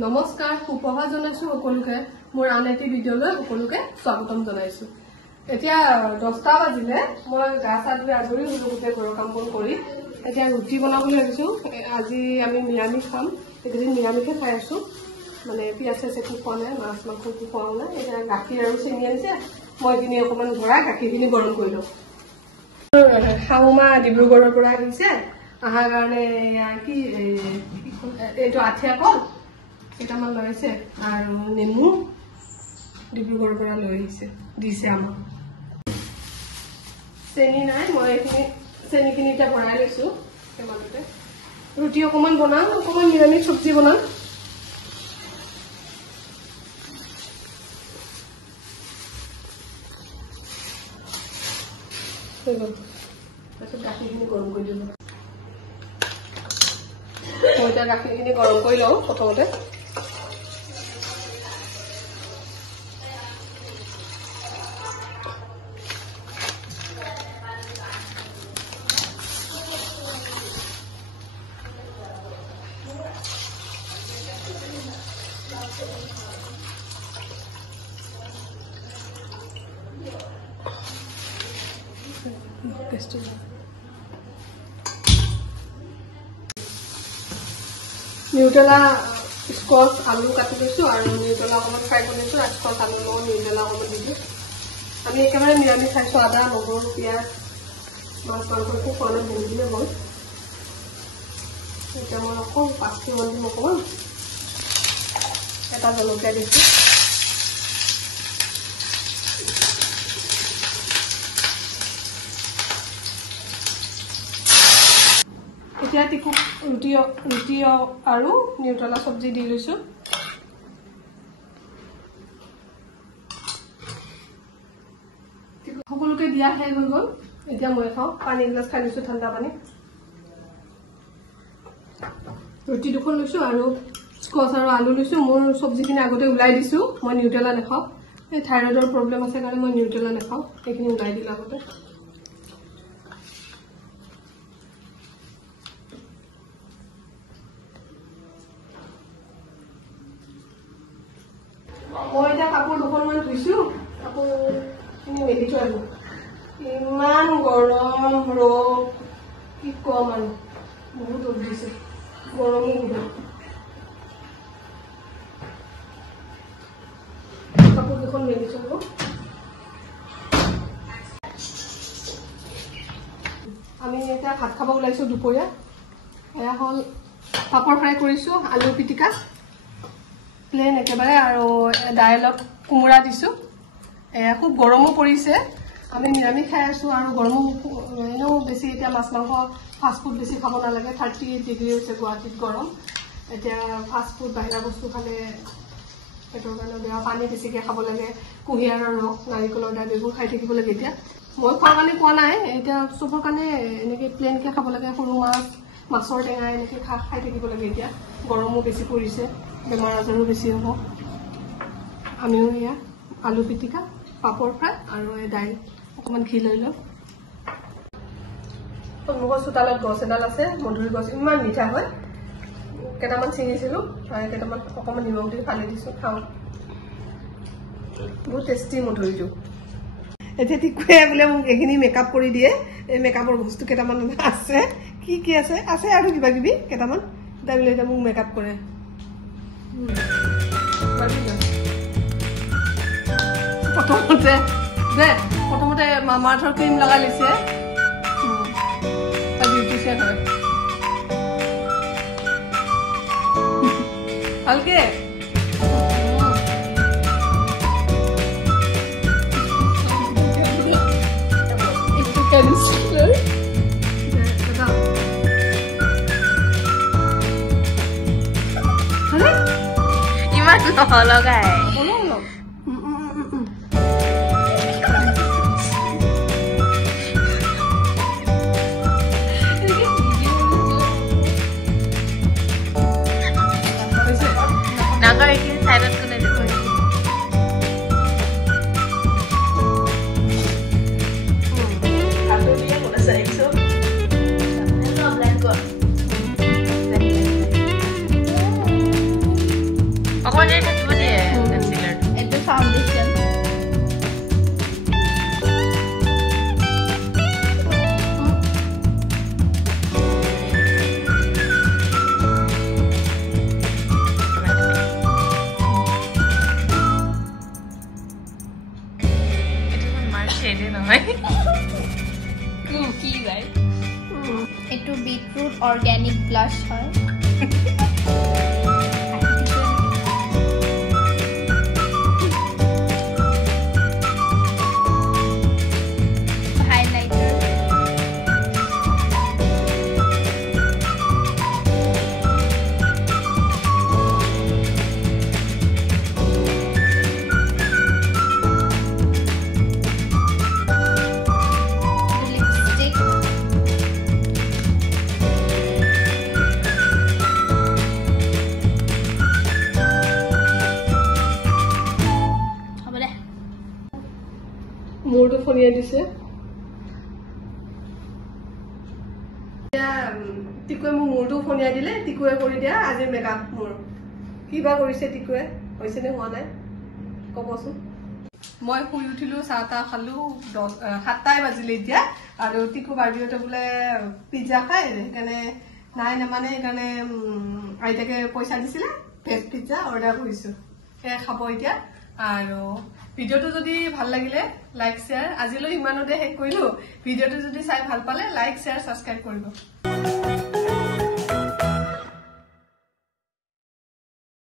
নমস্কাৰ সুপ্ৰভাত জনাইছো সকলোকে মোৰ আন এটি ভিডিঅ'লৈ সকলোকে স্বাগতম জনাইছো এতিয়া 10টা বাজিলে মই গা চা ধুই আজৰি হলো গোটেই ঘৰৰ কাম বন কৰি এতিয়া ৰুটি বনাবলৈ ভাবিছো আজি আমি নিৰামিষ খাম এদিন নিৰামিষে খাই আছো মানে পিয়াজ চেকু খোৱা নাই মাছ মাংস খোৱা নাই এতিয়া গাখীৰ আৰু চেনি আনিছে মই কিনি অকমান ভৰাই গাখীৰখিনি গৰম কৰি লওঁ শাহুমা ডিব্ৰুগড়ৰ পৰা আহিছে আহাৰ কাৰণে কি এইটো আঠিয়া কল কেইটামান লৈছে আৰু নেমু ডিব্ৰুগড়ৰ পৰা লৈ আহিছে দিছে আমাক চেনি নাই মই এইখিনি চেনিখিনি এতিয়া ভৰাই লৈছো কেইমানতে ৰুটি অকমান বনাম অকমান নিৰামিষ চব্জি বনাম তাৰপিছত গাখীৰখিনি গৰম কৰি দিম মই এতিয়া গাখীৰখিনি গৰম কৰি লওঁ প্ৰথমতে নিউটেলা স্কচ আলু কাটি লৈছো আৰু নিউটেলা অকমান ফ্ৰাই কৰি লৈছো স্কচ আলু লগত নিউটেলা অকমান দিছো আমি একেবাৰে নিৰামিষ খাইছো আদা নহৰু পিঁয়াজ মাছ মাংস একো খোৱা নাই ভেজি দিলে মই এতিয়া মই অকণ 5 কিলোমান দিম অকমান এটা জলকীয়া দিছো এতিয়া টিকু ৰুটি আৰু নিউটেলা চব্জি দি লৈছো সকলোকে দিয়া শেষ হৈ গ'ল এতিয়া মই খাওঁ পানী গিলাচ খাই লৈছো ঠাণ্ডা পানী ৰুটি দুখন লৈছো আৰু স্কচ আৰু আলু লৈছো মোৰ চব্জিখিনি আগতে ওলাই দিছো মই নিউটেলা নাখাওঁ এই থাইৰয়ডৰ প্ৰব্লেম আছে কাৰণে মই নিউটেলা নাখাওঁ এইখিনি ওলাই দিলো আগতে মই এতিয়া কাপোৰ দুখনমান ধুইছো কাপোৰখিনি মেলি থৈ আহিলো ইমান গৰম ৰ'দ কি কম আৰু বহুত ৰ'দ দিছে গৰমো বহুত কাপোৰ দুখন মেলি থৈ আহিলো আমি এতিয়া ভাত খাব ওলাইছো দুপৰীয়া এয়া হ'ল পাপৰ ফ্ৰাই কৰিছো আলু পিটিকা প্লেন একেবাৰে আৰু দাইলত কোমোৰা দিছো খুব গৰমো পৰিছে আমি নিৰামিষ খাই আছো আৰু গৰমো এনেও বেছি এতিয়া মাছ মাংস ফাষ্ট ফুড বেছি খাব নালাগে 38 ডিগ্ৰী হৈছে গুৱাহাটীত গৰম এতিয়া ফাষ্ট ফুড বাহিৰা বস্তু খালে পেটৰ কাৰণে বেয়া পানী বেছিকৈ খাব লাগে কুঁহিয়াৰৰ ৰস নাৰিকলৰ দাইল এইবোৰ খাই থাকিব লাগে এতিয়া মই খোৱাৰ কাৰণে কোৱা নাই এতিয়া চবৰ কাৰণে এনেকৈ প্লেনকৈ খাব লাগে সৰু মাছৰ টেঙা এনেকৈ খাই থাকিব লাগে এতিয়া গৰমো বেছি পৰিছে বেমাৰ আজাৰো বেছি হ'ব আমিও এয়া আলু পিটিকা পাপৰ ফ্ৰাই আৰু এই দাইল অকণমান ঘি লৈ লওঁ সন্মুখৰ চোতালত গছ এডাল আছে মধুৰি গছ ইমান মিঠা হয় কেইটামান ছিঙিছিলোঁ কেইটামান অকণমান নিমখ দি ফালি দিছোঁ খাওঁ বহুত টেষ্টি মধুৰিটো এতিয়া টিকুৱে বোলে মোক এইখিনি মেকআপ কৰি দিয়ে এই মেকআপৰ বস্তু কেইটামান আছে কি আছে আৰু কিবা কিবি কেইটামান তাই বোলে এতিয়া মোক মেকআপ কৰে প্ৰথমতে মামাৰ্থৰ ক্ৰীম লগাই লৈছে বিউটিচিয়ান হয় ভালকে ইমান নলগাই নাগৰ এইখিনি চাইডত কোনে দিব অকমান দেৰি থাকিব দিয়ে কনচিলাৰ এইটো ফাউণ্ডেশ্যন কি ভাই এইটো বিটৰুট অৰ্গেনিক ব্লাছ হয় মূৰটো ফলিয়াই দিছে টিকুৱে মোৰ মূৰটো ফলিয়াই দিলে টিকুৱে কৰি দিয়া আজি মেকআপ মোৰ কিবা কৰিছে টিকুৱে হৈছে নে হোৱা নাই ক'বচোন মই শুই উঠিলো চাহ তাহ খালো 7টাই বাজিলে এতিয়া আৰু টিকু বাৰ্বিহঁতে বোলে পিজ্জা খায় সেইকাৰণে নাই নামানে সেইকাৰণে আইতাকে পইচা দিছিলে ভেজ পিজ্জা অৰ্ডাৰ কৰিছো সেয়া খাব এতিয়া আৰু ভিডিঅ'টো যদি ভাল লাগিলে লাইক শ্বেয়াৰ আজিলৈ ইমানতে শেষ কৰিলো ভিডিঅ'টো যদি চাই ভাল পালে লাইক শ্বেয়াৰ ছাবস্ক্ৰাইব কৰিব